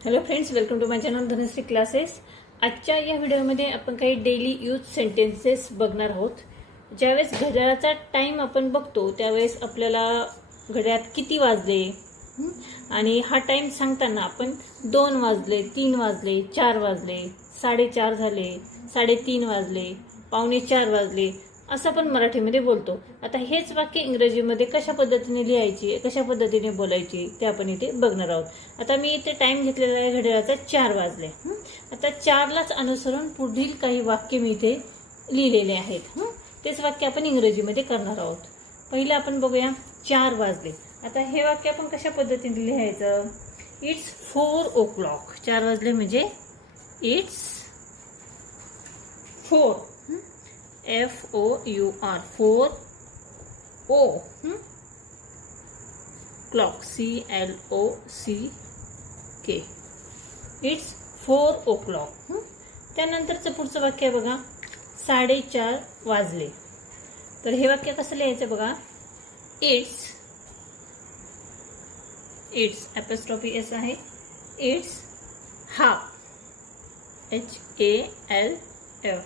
Hello friends, welcome to my channel Dhanashree classes. आजच्या या व्हिडिओमध्ये आपण काही डेली यूज सेंटेन्सेस बघणार आहोत। ज्यावेळेस घड्याळाचा टाइम आपण बघतो त्यावेळेस आपल्याला घड्याळात किती वाजले आणि हा टाइम सांगताना आपण 2 वाजले, 3 वाजले, 4 वाजले, 4:30 झाले, 3:30 वाजले, 3:45 वाजले असं आपण मराठीमध्ये बोलतो। आता हेच वाक्य इंग्रजीमध्ये कशा पद्धतीने लिहायची, कशा पद्धतीने बोलायची ते आपण इथे बघणार आहोत। आता मी इथे टाइम घेतलेला आहे घड्याळाचा 4 वाजले। आता 4लाच अनुसरून पुढील काही वाक्य मी इथे लिहिलेले आहेत। तेच वाक्य आपण इंग्रजीमध्ये करणार आहोत। पहिलं आपण बघूया 4 वाजले। आता हे वाक्य आपण कशा पद्धतीने लिहायचं? It's 4 o'clock। 4 वाजले म्हणजे it's 4 FOUR 4 O clock CLOCK it's 4 o'clock। त्यानंतरचं पुढचं वाक्य बघा 4:30 वाजले। तर हे वाक्य कसं लिहायचं बघा? इट्स अपॉस्ट्रोफी एस आहे। It's half HALF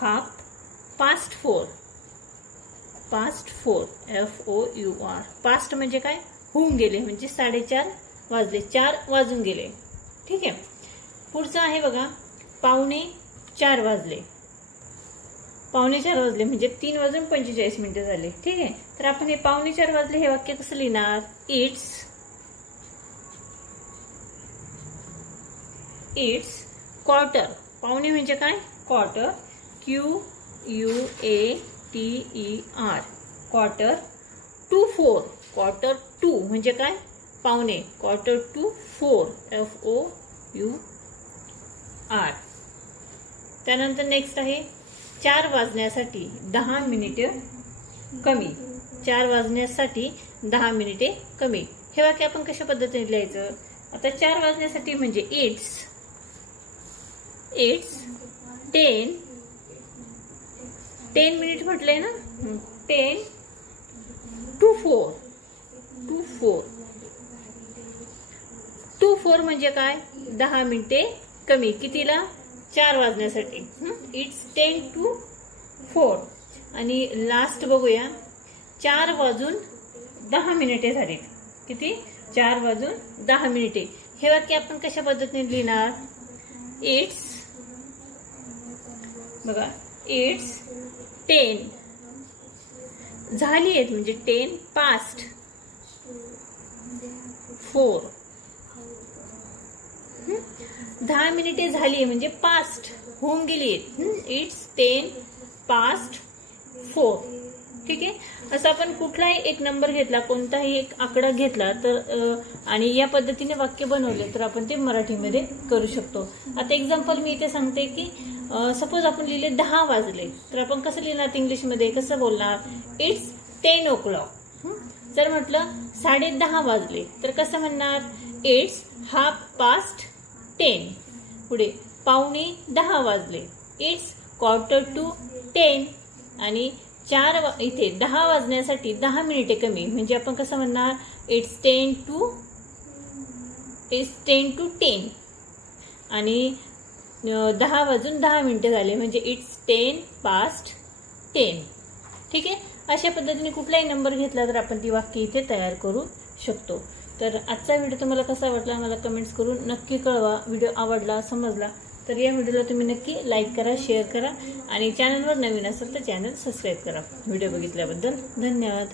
half past 4 FOUR past म्हणजे काय? होऊन गेले, म्हणजे 4:30 वाजले, 4 वाजून गेले। ठीक आहे। पुढचं आहे बघा 3:45 वाजले। 3:45 वाजले म्हणजे 3:45 झाले। ठीक आहे। तर आपण हे 3:45 वाजले हे वाक्य कसं लिहिणार? It's quarter. पावणे म्हणजे काय? Quarter QUATER quarter to 4 quarter to म्हणजे काय? पावणे क्वार्टर टू 4 FOUR। त्यानंतर नेक्स्ट आहे 4 वाजण्यासाठी 10 मिनिटे कमी। 4 वाजण्यासाठी 10 मिनिटे कमी हे वाक्य आपण कशा पद्धतीने लिहायचं? आता 4 वाजण्यासाठी म्हणजे इट्स 10 मिनिट म्हटलंय ना, 10 to 4 म्हणजे काय? 10 मिनिटे कमी। कितीला? 4 वाजण्यासाठी। It's 10 to 4। आणि लास्ट बघूया 4 वाजून 10 मिनिटे झालीत। किती? 4 वाजून 10 मिनिटे हे वाक्य आपण कशा पद्धतीने लिहिणार? इट्स बघा इट्स 10 झाली आहेत म्हणजे 10 past 4 10 मिनिटे झाली म्हणजे पास्ट होऊन गेली आहेत। It's 10 past 4। ठीक आहे। असं आपण कुठलाही एक नंबर घेतला, कोणताही एक आकडा घेतला तर आणि या पद्धतीने वाक्य बनवले तर आपण ते मराठीमध्ये करू शकतो। आता एक्झाम्पल मी इथे सांगते की सपोज आपण लिहिले 10 वाजले तर आपण कसं लिहिणार? इंग्लिशमध्ये कसं बोलणार? It's 10 o'clock। जर म्हटलं 10:30 वाजले तर कसं म्हणणार? It's half past 10। पुढे 9:45 वाजले इट्स क्वार्टर टू 10। आणि 4 इथे 10 वाजण्यासाठी 10 मिनिटे कमी म्हणजे आपण कसं म्हणणार? इट्स 10 to 10 आणि 10 वाजून 10 मिनिटे झाले म्हणजे इट्स 10 past 10। ठीक आहे। अशा पद्धतीने कुठलाही नंबर घेतला तर आपण ती वाक्य इथे तयार करू शकतो। तर आजचा व्हिडिओ तुम्हाला कसा वाटला मला कमेंट्स करून नक्की कळवा। व्हिडिओ आवडला, समजला तर या व्हिडिओला तुम्ही नक्की लाईक करा, शेअर करा आणि चॅनलवर नवीन असेल तर चॅनल सबस्क्राईब करा। व्हिडिओ बघितल्याबद्दल धन्यवाद।